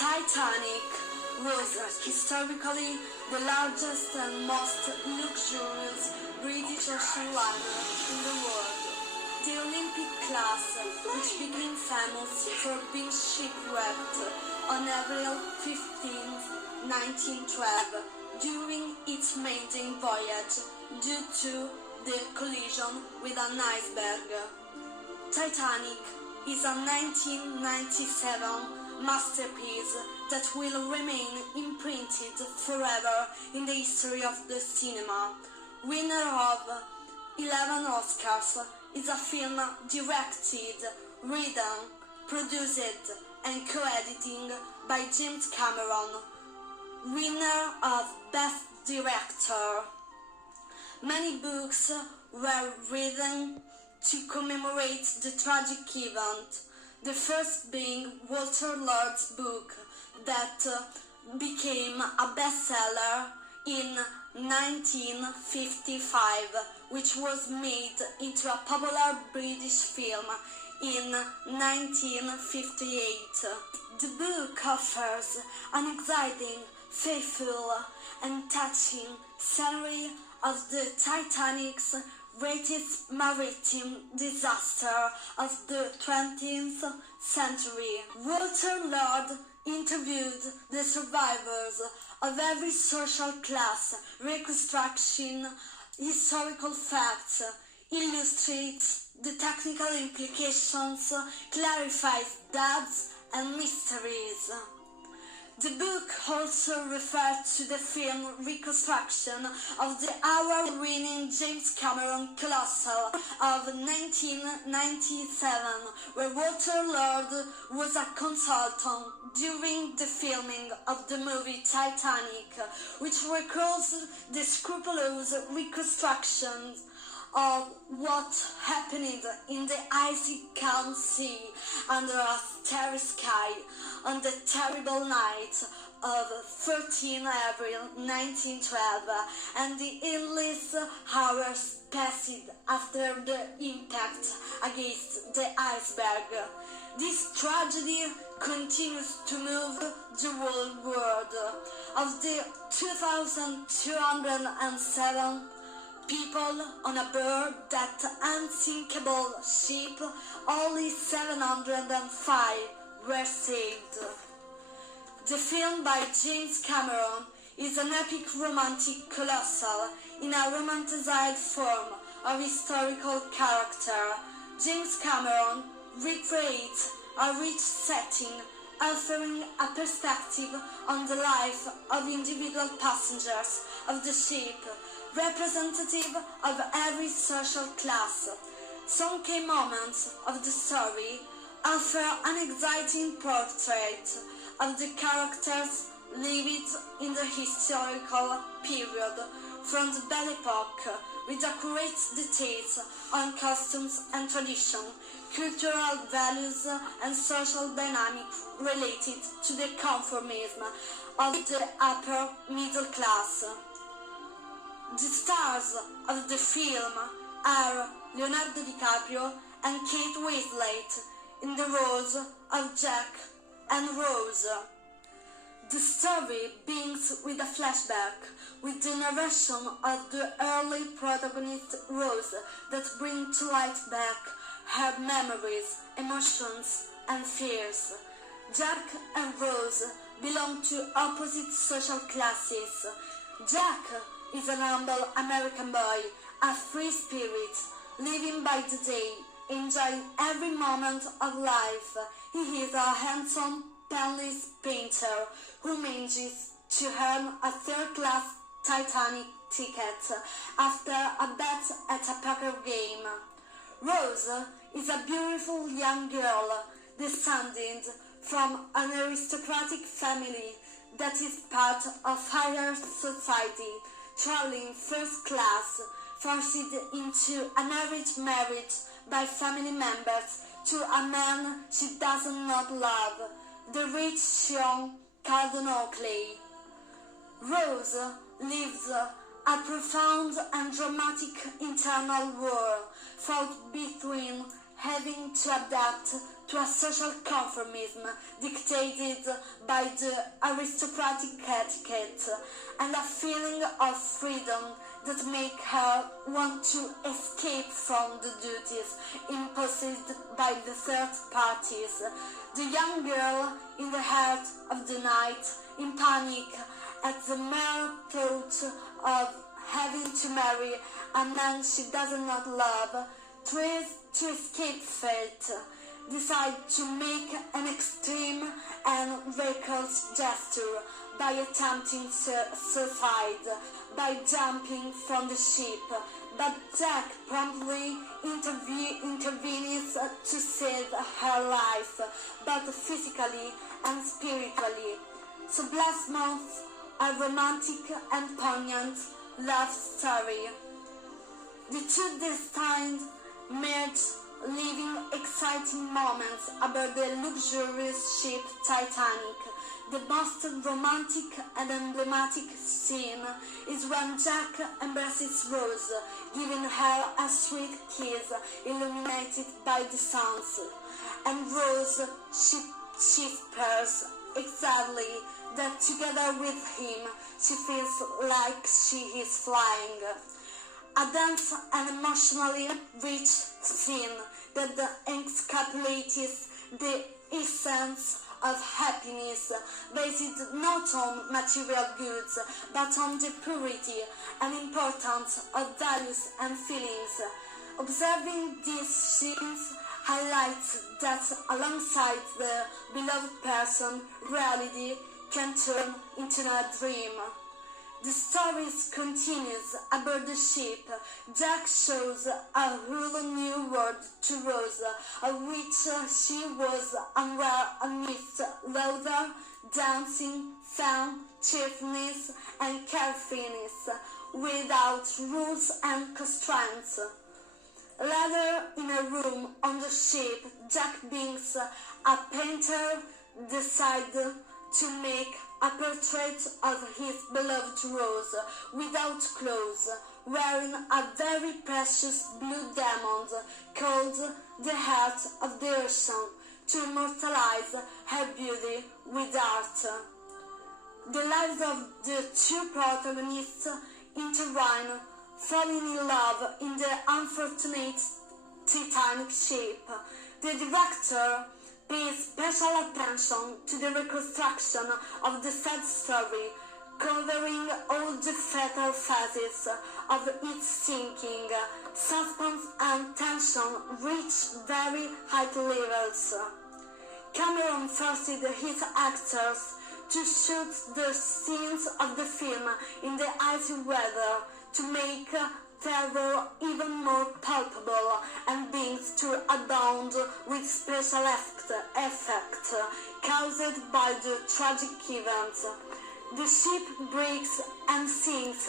Titanic was historically the largest and most luxurious British ocean liner in the world. The Olympic class, which became famous for being shipwrecked on April 15, 1912, during its maiden voyage due to the collision with an iceberg. Titanic is a 1997 masterpiece that will remain imprinted forever in the history of the cinema. Winner of 11 Oscars, is a film directed, written, produced and co-editing by James Cameron, winner of Best Director. Many books were written to commemorate the tragic event, the first being Walter Lord's book that became a bestseller in 1955, which was made into a popular British film in 1958. The book offers an exciting, faithful and touching scenery of the Titanic's greatest maritime disaster of the 20th century. Walter Lord interviewed the survivors of every social class, reconstructing historical facts, illustrates the technical implications, clarifies doubts and mysteries. The book also referred to the film reconstruction of the award-winning James Cameron Colossal of 1997, where Walter Lord was a consultant during the filming of the movie Titanic, which records the scrupulous reconstruction of what happened in the icy calm sea under a starry sky on the terrible night of 13 April 1912 and the endless hours passed after the impact against the iceberg. This tragedy continues to move the whole world. Of the 2,207 people on board that unsinkable ship, only 705 were saved. The film by James Cameron is an epic romantic colossal in a romanticized form of historical character. James Cameron recreates a rich setting, offering a perspective on the life of individual passengers of the ship, representative of every social class. Some key moments of the story offer an exciting portrait of the characters lived in the historical period from the Belle Epoque, with accurate details on customs and tradition, cultural values and social dynamics related to the conformism of the upper middle class. The stars of the film are Leonardo DiCaprio and Kate Winslet in the roles of Jack and Rose. The story begins with a flashback, with the narration of the early protagonist Rose that brings to light back her memories, emotions and fears. Jack and Rose belong to opposite social classes. Jack is an humble American boy, a free spirit, living by the day, enjoying every moment of life. He is a handsome, penniless painter who manages to earn a third-class Titanic ticket after a bet at a poker game. Rose is a beautiful young girl descended from an aristocratic family that is part of higher society, traveling first class, forced into an arranged marriage by family members to a man she does not love, the rich young Cardon Oakley. Rose lives a profound and dramatic internal war fought between having to adapt to a social conformism dictated by the aristocratic etiquette and a feeling of freedom that make her want to escape from the duties imposed by the third parties. The young girl in the heart of the night, in panic at the mere thought of having to marry a man she does not love, tries to escape fate, decide to make an extreme and reckless gesture by attempting suicide, by jumping from the ship, but Jack promptly intervenes to save her life, both physically and spiritually. So Blessed Month, a romantic and poignant love story. The two destined merge, living exciting moments about the luxurious ship Titanic. The most romantic and emblematic scene is when Jack embraces Rose, giving her a sweet kiss illuminated by the suns. And Rose, she whispers exactly that together with him she feels like she is flying. A dense and emotionally rich scene that encapsulates the essence of happiness, based not on material goods, but on the purity and importance of values and feelings. Observing these scenes highlights that alongside the beloved person, reality can turn into a dream. The story continues aboard the ship. Jack shows a whole new world to Rose, of which she was unaware amidst laughter, dancing, fun, cheerfulness, and carefreeness, without rules and constraints. Later, in a room on the ship, Jack Binks, a painter, decides to make a portrait of his beloved Rose without clothes, wearing a very precious blue diamond called the Heart of the Ocean, to immortalize her beauty with art. The lives of the two protagonists intertwine, falling in love in the unfortunate Titanic ship. The director pays special attention to the reconstruction of the sad story, covering all the fatal phases of its sinking. Suspense and tension reach very high levels. Cameron forced his actors to shoot the scenes of the film in the icy weather to make terror even more palpable and begins to abound with special effect caused by the tragic events. The ship breaks and sinks.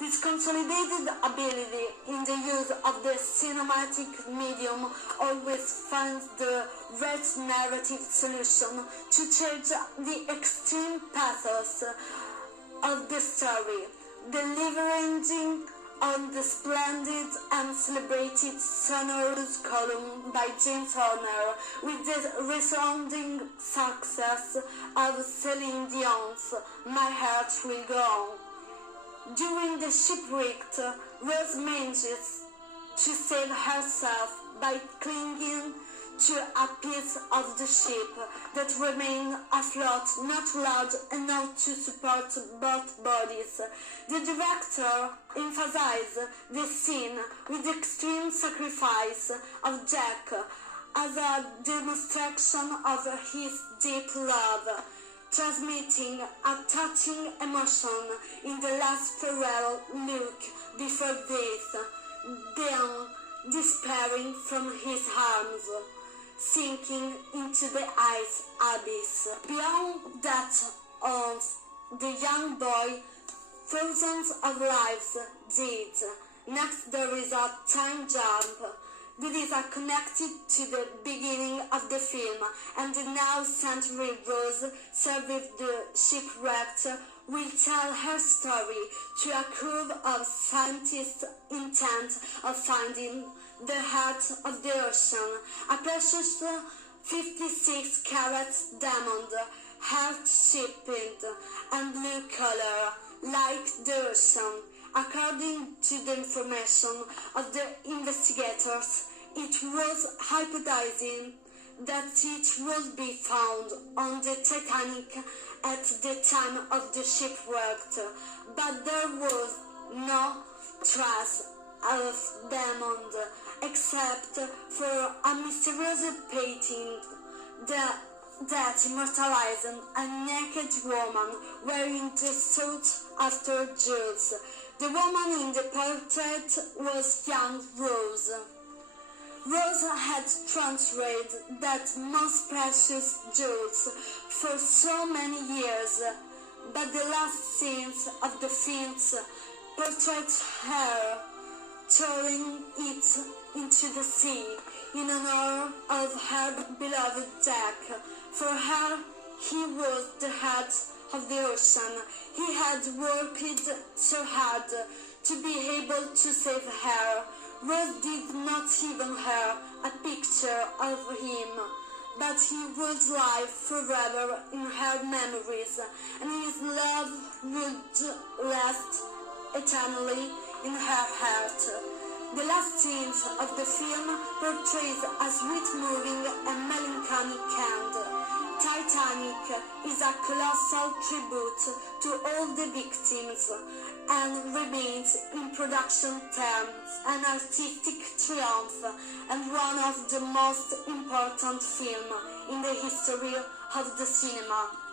This consolidated ability in the use of the cinematic medium always finds the right narrative solution to change the extreme pathos of the story, delivering on the splendid and celebrated sonorous column by James Horner, with the resounding success of Celine Dion's My Heart Will Go On. During the shipwreck, Rose manages to save herself by clinging to a piece of the ship that remained afloat, not large enough to support both bodies. The director emphasized the scene with the extreme sacrifice of Jack as a demonstration of his deep love, transmitting a touching emotion in the last farewell look before death, then despairing from his arms, sinking into the ice abyss. Beyond that of the young boy, thousands of lives did. Next there is a time jump that is connected to the beginning of the film, and the now century Rose, served the shipwrecked, will tell her story to a crew of scientists intent of finding the heart of the ocean, a precious 56 carats diamond, heart-shaped and blue color, like the ocean. According to the information of the investigators, it was hypothesized that it would be found on the Titanic at the time of the shipwreck, but there was no trace of diamond except for a mysterious painting that immortalized a naked woman wearing the sought-after jewels. The woman in the portrait was young Rose. Rose had treasured that most precious jewels for so many years, but the last scenes of the films portrayed her throwing it into the sea in honor of her beloved Jack. For her, he was the head of the ocean. He had worked so hard to be able to save her. Rose did not even have a picture of him, but he would live forever in her memories, and his love would last eternally in her heart. The last scenes of the film portrays a sweet-moving and melancholic end. Titanic is a colossal tribute to all the victims and remains in production terms an artistic triumph and one of the most important films in the history of the cinema.